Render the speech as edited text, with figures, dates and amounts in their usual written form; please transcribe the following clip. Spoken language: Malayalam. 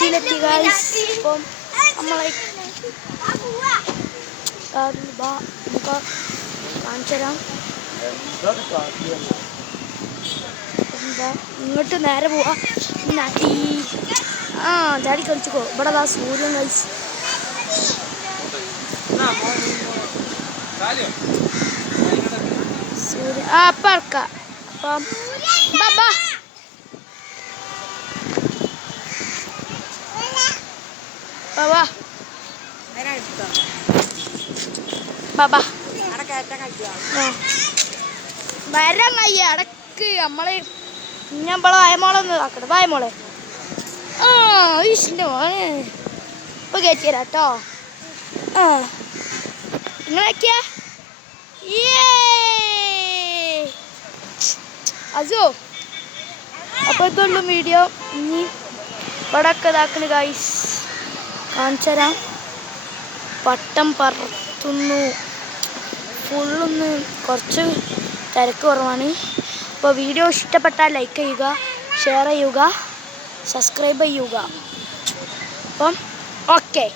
കൊച്ചിയിലെത്തി ഗൈസ്. ഇപ്പം നമ്മളെ നമുക്ക് കാണിച്ചു തരാം. എന്താ ഇങ്ങോട്ട് നേരെ പോവാ. ചാടി കളിച്ചിക്കോ. ഇവിടെ ദാ സൂര്യൻ ഗൈസ്. സൂര്യൻ അപ്പം ഇറക്കാം. അപ്പം വരാൻ കയ്യ അടക്ക് നമ്മള് നമ്മളെ വായമോളൊന്ന് ആക്കട്ടെ. വായമോളെ ഈശിൻ്റെ മോനെ ഇപ്പൊ കയറ്റി തരാം കേട്ടോ. നിങ്ങളൊക്കെയാ അസോ. അപ്പോൾ ഇതുള്ളൂ വീഡിയോ. ഇനി ഇവിടെ ഒക്കെ ഇതാക്കണ ഗൈസ് കാണിച്ചു തരാം. പട്ടം പറത്തുന്നു. ഫുള്ളൊന്ന് കുറച്ച് തിരക്ക് കുറവാണ്. അപ്പോൾ വീഡിയോ ഇഷ്ടപ്പെട്ടാൽ ലൈക്ക് ചെയ്യുക, ഷെയർ ചെയ്യുക, സബ്സ്ക്രൈബ് ചെയ്യുക. അപ്പം ഓക്കെ.